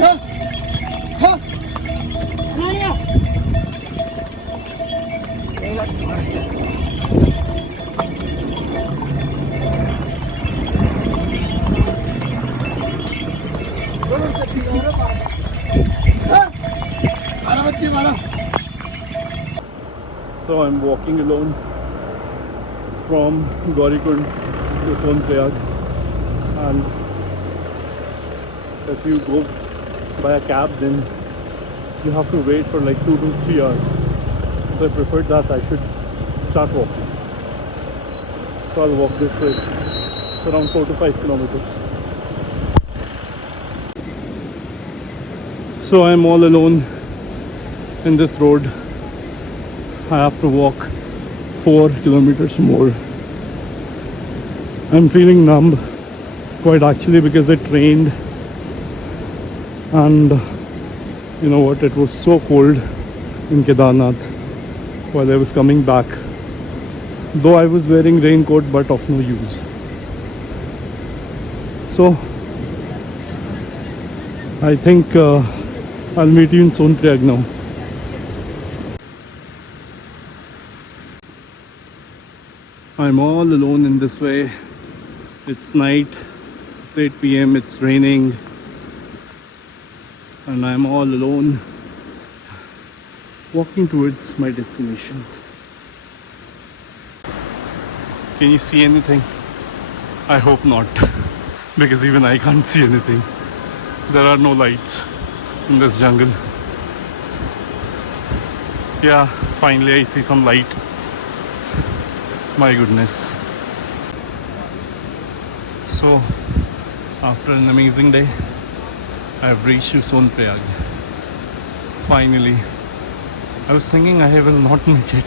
So I'm walking alone from Gaurikund to Sonprayag, and if you go by a cab then you have to wait for like 2 to 3 hours. So I preferred that I should start walking. So I'll walk this way. It's around 4 to 5 kilometers. So I'm all alone in this road. I have to walk 4 kilometers more. I'm feeling numb quite actually because it rained, and you know what, it was so cold in Kedarnath while I was coming back, though I was wearing raincoat, but of no use. So I think I'll meet you in Sonprayag now. I'm all alone in this way. It's night, it's 8 p.m, it's raining, and I'm all alone walking towards my destination. Can you see anything? I hope not, because even I can't see anything. There are no lights in this jungle. Yeah, finally I see some light. My goodness. So, after an amazing day, I've reached to Sonprayag. Finally. I was thinking I will not make it.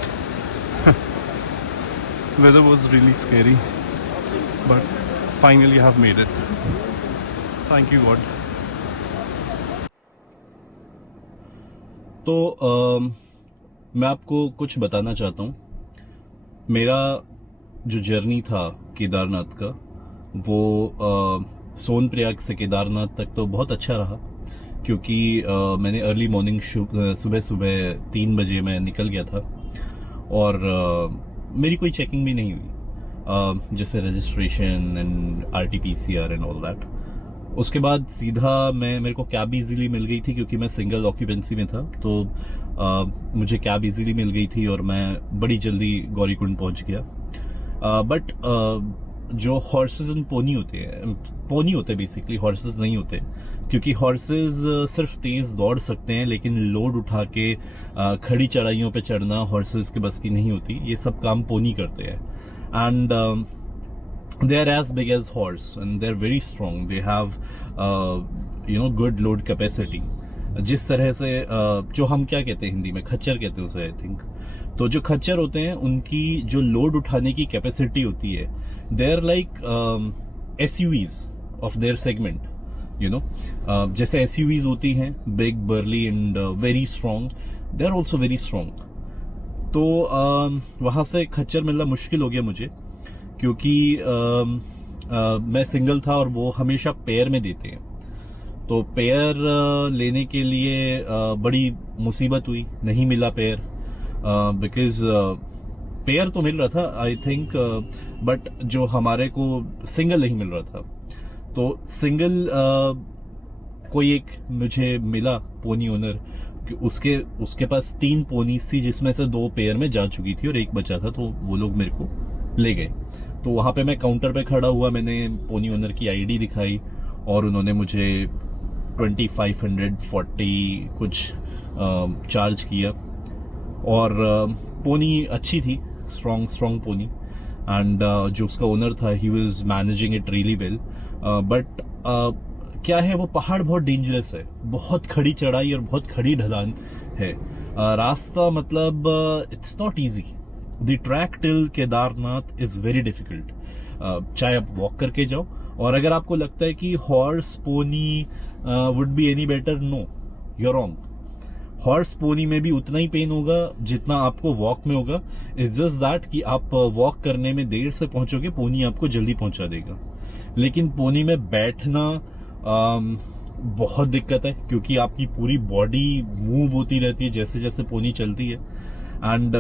Weather was really scary, but finally I have made it. Thank you God. तो मैं आपको कुछ बताना चाहता हूँ. मेरा जो journey था केदारनाथ का, वो सोनप्रयाग से केदारनाथ तक तो बहुत अच्छा रहा, क्योंकि मैंने अर्ली मॉर्निंग सुबह 3 बजे मैं निकल गया था, और मेरी कोई चेकिंग भी नहीं हुई, जैसे registration and RT-PCR and all that. उसके बाद सीधा मेरे को कैब इजीली मिल गई थी, क्योंकि मैं सिंगल ऑक्यूपेंसी में था, तो मुझे कैब इजीली मिल गई थी और मैं बड़ी जल्दी गौरीकुंड पहुंच गया. बट जो हॉर्सेस एंड पोनी होते बेसिकली, हॉर्सेस नहीं होते, क्योंकि हॉर्सेस सिर्फ तेज दौड़ सकते हैं, लेकिन लोड उठा के खड़ी चढ़ाइयों पे चढ़ना हॉर्सेस के बस की नहीं होती. ये सब काम पोनी करते हैं. And they are as big as horse and they're very strong. They have good load capacity. जिस तरह से जो हम क्या कहते हैं हिंदी में, खच्चर कहते हैं उसे, आई थिंक. तो जो खच्चर होते हैं उनकी जो लोड उठाने की कैपेसिटी होती है, they are like SUVs of their segment, जैसे SUVs होती हैं, big, burly and very strong. They are also very strong. तो वहां से खच्चर मिलना मुश्किल हो गया मुझे, क्योंकि मैं सिंगल था और वो हमेशा पेयर में देते हैं. तो पेयर लेने के लिए बड़ी मुसीबत हुई, नहीं मिला पेयर, बिकॉज पेयर तो मिल रहा था आई थिंक, बट जो हमारे को सिंगल नहीं मिल रहा था. तो सिंगल कोई एक मुझे मिला पोनी ओनर, उसके पास 3 पोनीज थी, जिसमें से 2 पेयर में जा चुकी थी और 1 बचा था, तो वो लोग मेरे को ले गए. तो वहां पे मैं काउंटर पे खड़ा हुआ, मैंने पोनी ओनर की ID दिखाई और उन्होंने मुझे 2540 कुछ चार्ज किया. और पोनी अच्छी थी, स्ट्रॉन्ग पोनी, एंड जो उसका ओनर था, he was managing it really well. But क्या है, वो पहाड़ बहुत डेंजरस है, बहुत खड़ी चढ़ाई और बहुत खड़ी ढलान है. रास्ता मतलब it's not easy. The track till Kedarnath is very difficult. चाहे आप वॉक करके जाओ, और अगर आपको लगता है कि horse pony would be any better, no, you are wrong. Horse pony में भी उतना ही पेन होगा जितना आपको वॉक में होगा. इट्स जस्ट दैट कि आप वॉक करने में देर से पहुंचोगे, पोनी आपको जल्दी पहुंचा देगा. लेकिन पोनी में बैठना बहुत दिक्कत है, क्योंकि आपकी पूरी बॉडी मूव होती रहती है जैसे जैसे पोनी चलती है। एंड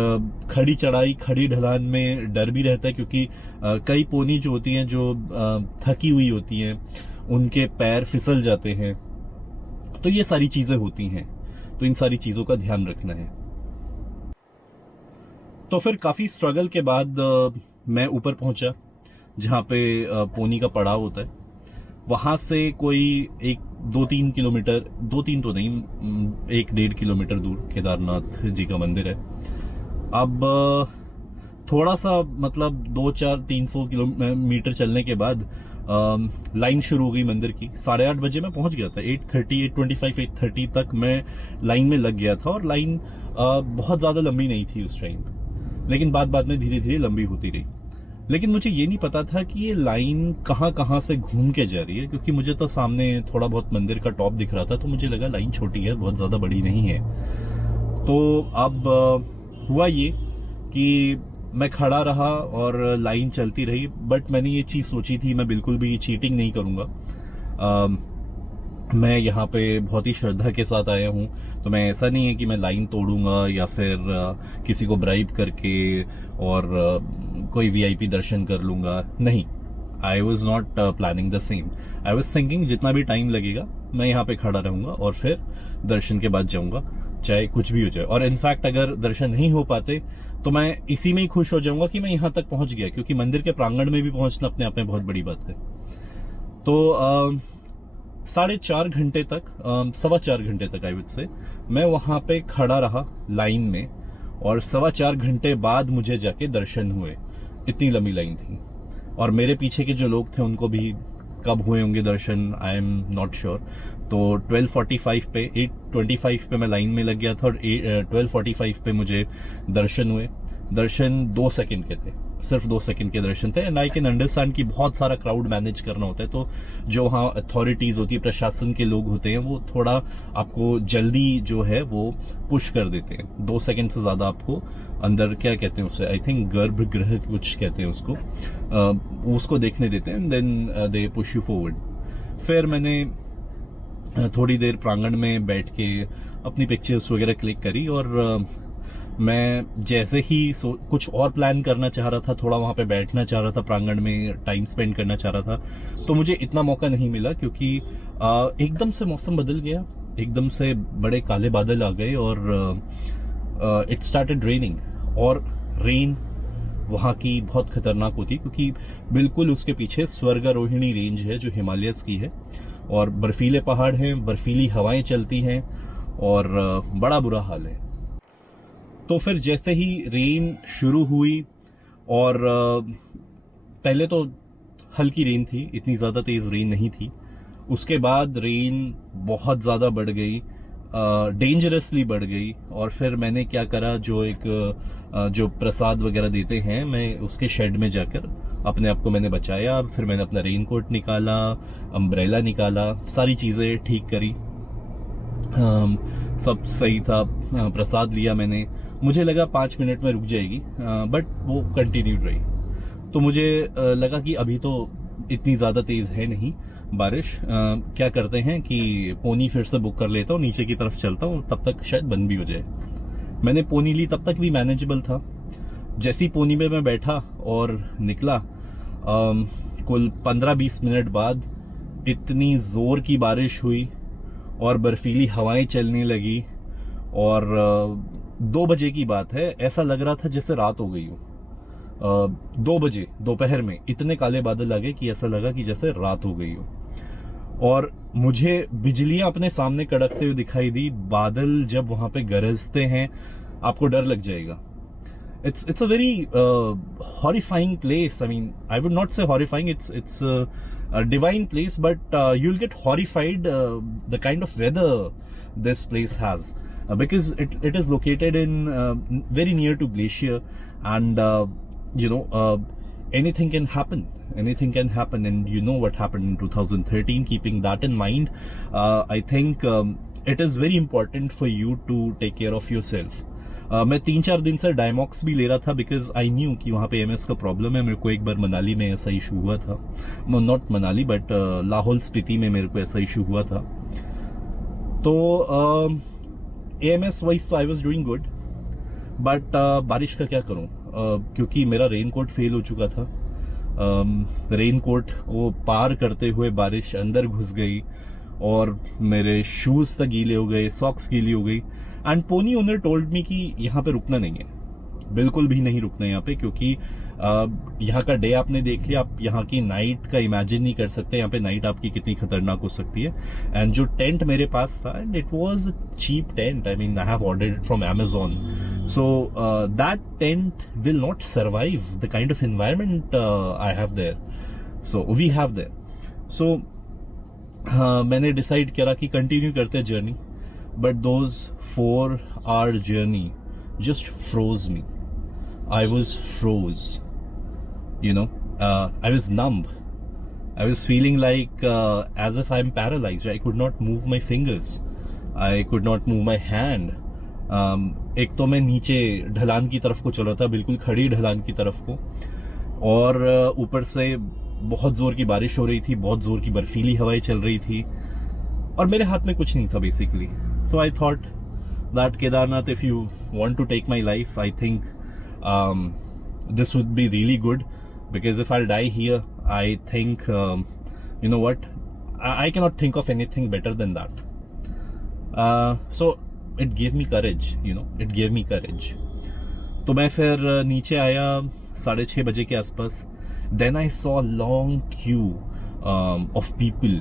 खड़ी चढ़ाई, खड़ी ढलान में डर भी रहता है, क्योंकि कई पोनी जो होती हैं, जो थकी हुई होती हैं, उनके पैर फिसल जाते हैं। तो ये सारी चीजें होती हैं, तो इन सारी चीजों का ध्यान रखना है। तो फिर काफी स्ट्रगल के बाद मैं ऊपर पहुंचा, जहां पे पोनी का पड़ाव होता है। वहां से कोई 1-2-3 किलोमीटर, 2-3 तो नहीं, 1-1.5 किलोमीटर दूर केदारनाथ जी का मंदिर है। अब थोड़ा सा मतलब 200-300 किलोमीटर चलने के बाद लाइन शुरू हो गई मंदिर की। 8:30 बजे मैं पहुंच गया था। 8:30, 8:25, 8:30 तक मैं लाइन में लग गया था, और लाइन बहुत ज्यादा लंबी नहीं थी उस टाइम, लेकिन बाद में धीरे धीरे लंबी होती रही। लेकिन मुझे ये नहीं पता था कि ये लाइन कहाँ से घूम के जा रही है, क्योंकि मुझे तो सामने थोड़ा बहुत मंदिर का टॉप दिख रहा था, तो मुझे लगा लाइन छोटी है, बहुत ज्यादा बड़ी नहीं है। तो अब हुआ ये कि मैं खड़ा रहा और लाइन चलती रही, बट मैंने ये चीज सोची थी, मैं बिल्कुल भी चीटिंग नहीं करूंगा। मैं यहाँ पे बहुत ही श्रद्धा के साथ आया हूँ, तो मैं, ऐसा नहीं है कि मैं लाइन तोड़ूंगा या फिर किसी को ब्राइब करके और कोई वीआईपी दर्शन कर लूंगा। नहीं, I was not planning the same. I was thinking जितना भी टाइम लगेगा मैं यहाँ पे खड़ा रहूंगा और फिर दर्शन के बाद जाऊंगा, चाहे कुछ भी हो जाए। और इनफैक्ट अगर दर्शन नहीं हो पाते तो मैं इसी में ही खुश हो जाऊंगा कि मैं यहाँ तक पहुंच गया, क्योंकि मंदिर के प्रांगण में भी पहुंचना अपने आप में बहुत बड़ी बात है। तो 4.5 घंटे तक, 4.25 घंटे तक आई वुड से, मैं वहां पे खड़ा रहा लाइन में, और 4.25 घंटे बाद मुझे जाके दर्शन हुए। इतनी लंबी लाइन थी, और मेरे पीछे के जो लोग थे उनको भी कब हुए होंगे दर्शन, आई एम नॉट श्योर। तो 12:45 पे, 8:25 पे मैं लाइन में लग गया था, और 12:45 पे मुझे दर्शन हुए। दर्शन 2 सेकंड के थे, सिर्फ 2 सेकंड के दर्शन थे। एंड आई कैन अंडरस्टैंड कि बहुत सारा क्राउड मैनेज करना होता है, तो जो वहाँ अथॉरिटीज होती है, प्रशासन के लोग होते हैं, वो थोड़ा आपको जल्दी जो है वो पुश कर देते हैं। 2 सेकंड से ज्यादा आपको अंदर, क्या कहते हैं उसे, आई थिंक गर्भगृह कुछ कहते हैं उसको देखने देते हैं, then they push you forward. फिर मैंने थोड़ी देर प्रांगण में बैठ के अपनी पिक्चर्स वगैरह क्लिक करी, और मैं जैसे ही कुछ और प्लान करना चाह रहा था, थोड़ा वहां पे बैठना चाह रहा था, प्रांगण में टाइम स्पेंड करना चाह रहा था, तो मुझे इतना मौका नहीं मिला, क्योंकि एकदम से मौसम बदल गया, एकदम से बड़े काले बादल आ गए, और इट स्टार्टेड रेनिंग। और रेन वहां की बहुत खतरनाक होती, क्योंकि बिल्कुल उसके पीछे स्वर्गारोहिणी रेंज है जो हिमालयस की है, और बर्फीले पहाड़ हैं, बर्फीली हवाएं चलती हैं, और बड़ा बुरा हाल है। तो फिर जैसे ही रेन शुरू हुई, और पहले तो हल्की रेन थी, इतनी ज्यादा तेज रेन नहीं थी, उसके बाद रेन बहुत ज्यादा बढ़ गई, डेंजरसली बढ़ गई। और फिर मैंने क्या करा, जो प्रसाद वगैरह देते हैं, मैं उसके शेड में जाकर अपने आप को मैंने बचाया। फिर मैंने अपना रेनकोट निकाला, अम्ब्रेला निकाला, सारी चीजें ठीक करी, सब सही था। प्रसाद लिया मैंने, मुझे लगा 5 मिनट में रुक जाएगी, बट वो कंटिन्यूड रही। तो मुझे लगा कि अभी तो इतनी ज्यादा तेज है नहीं बारिश, क्या करते हैं कि पोनी फिर से बुक कर लेता हूँ, नीचे की तरफ चलता हूँ, तब तक शायद बंद भी हो जाए। मैंने पोनी ली, तब तक भी मैनेजेबल था। जैसी पोनी में मैं बैठा और निकला, कुल 15-20 मिनट बाद इतनी जोर की बारिश हुई और बर्फीली हवाएं चलने लगी, और 2 बजे की बात है, ऐसा लग रहा था जैसे रात हो गई हो। 2 बजे दोपहर में इतने काले बादल आ गए कि ऐसा लगा कि जैसे रात हो गई हो, और मुझे बिजलियां अपने सामने कड़कते हुए दिखाई दी। बादल जब वहां पे गरजते हैं, आपको डर लग जाएगा। It's a very horrifying place. I mean, I would not say horrifying. It's a divine place, but you'll get horrified the kind of weather this place has, because it is located in very near to glacier, and anything can happen. Anything can happen, and you know what happened in 2013. Keeping that in mind, I think it is very important for you to take care of yourself. मैं 3-4 दिन से Diamox भी ले रहा था, because I knew कि वहाँ पे एमएस का प्रॉब्लम है। मेरे को एक बार मनाली में ऐसा इशू हुआ था, नॉट मनाली बट लाहौल स्पीति में मेरे को ऐसा इशू हुआ था। तो AMS वाइज तो I was doing good, but बारिश का क्या करूं, क्योंकि मेरा रेनकोट फेल हो चुका था। रेनकोट को पार करते हुए बारिश अंदर घुस गई और मेरे शूज तक गीले हो गए, सॉक्स गीली हो गई। And pony owner told me कि यहाँ पे रुकना नहीं है, बिल्कुल भी नहीं रुकना यहाँ पे, क्योंकि यहाँ का डे आपने देख लिया, आप यहाँ की नाइट का इमेजिन नहीं कर सकते यहाँ पे नाइट आपकी कितनी खतरनाक हो सकती है। एंड जो टेंट मेरे पास था, and it was cheap tent, I mean I have ordered it from Amazon, so that tent will not survive the kind of environment I have there, so we have there. So मैंने decide किया कि continue करते journey, but those 4-hour journey just froze me. I was froze, you know. I was numb. I was feeling like as if I'm paralyzed. I could not move my fingers. I could not move my hand. एक तो मैं नीचे ढलान की तरफ को चल रहा था, बिल्कुल खड़ी ढलान की तरफ को, और ऊपर से बहुत जोर की बारिश हो रही थी, बहुत जोर की बर्फीली हवाएं चल रही थी, और मेरे हाथ में कुछ नहीं था basically. So I thought that Kedarnath, if you want to take my life, I think this would be really good, because if I'll die here, I think you know what, I cannot think of anything better than that. So it gave me courage, you know, it gave me courage. तो मैं फिर नीचे आया 6:30 बजे के आसपास. Then I saw a long queue of people,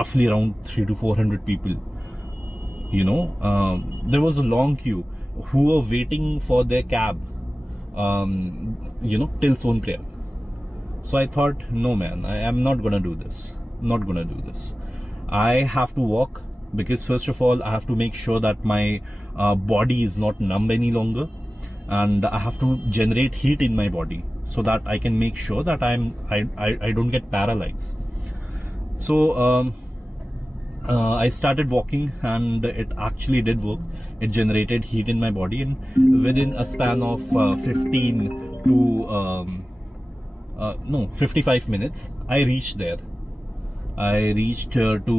roughly around 300 to 400 people. You know, there was a long queue who were waiting for their cab, you know, till Sonpriyag. So I thought, no man, I am not gonna do this. Not gonna do this. I have to walk, because first of all, I have to make sure that my body is not numb any longer, and I have to generate heat in my body so that I can make sure that I don't get paralyzed. So I started walking, and it actually did work. It generated heat in my body, and within a span of 55 minutes, I reached there. I reached to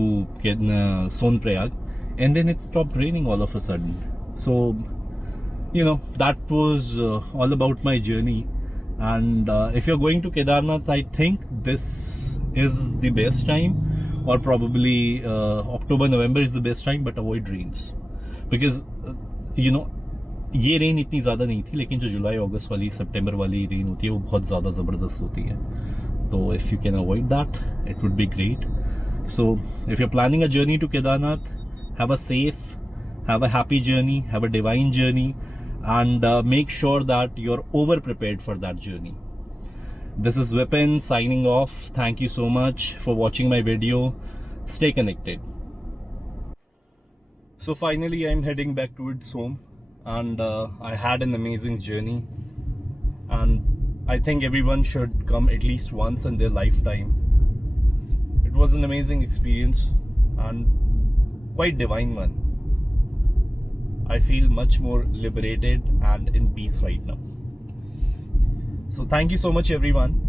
Sonpriyag, and then it stopped raining all of a sudden. So, you know, that was all about my journey. And if you're going to Kedarnath, I think this is the best time, or probably October, November is the best time, but avoid rains, because you know, ये rain इतनी ज़्यादा नहीं थी, लेकिन जो जुलाई अगस्त वाली सितंबर वाली rain होती है वो बहुत ज़्यादा ज़बरदस्त होती है. तो if you can avoid that, it would be great. So if you're planning a journey to Kedarnath, have a safe, have a happy journey, have a divine journey, and make sure that you're over prepared for that journey. This is Vipin signing off. Thank you so much for watching my video. Stay connected. So finally I'm heading back towards home, and I had an amazing journey, and I think everyone should come at least once in their lifetime. It was an amazing experience and quite divine one. I feel much more liberated and in peace right now. So thank you so much everyone.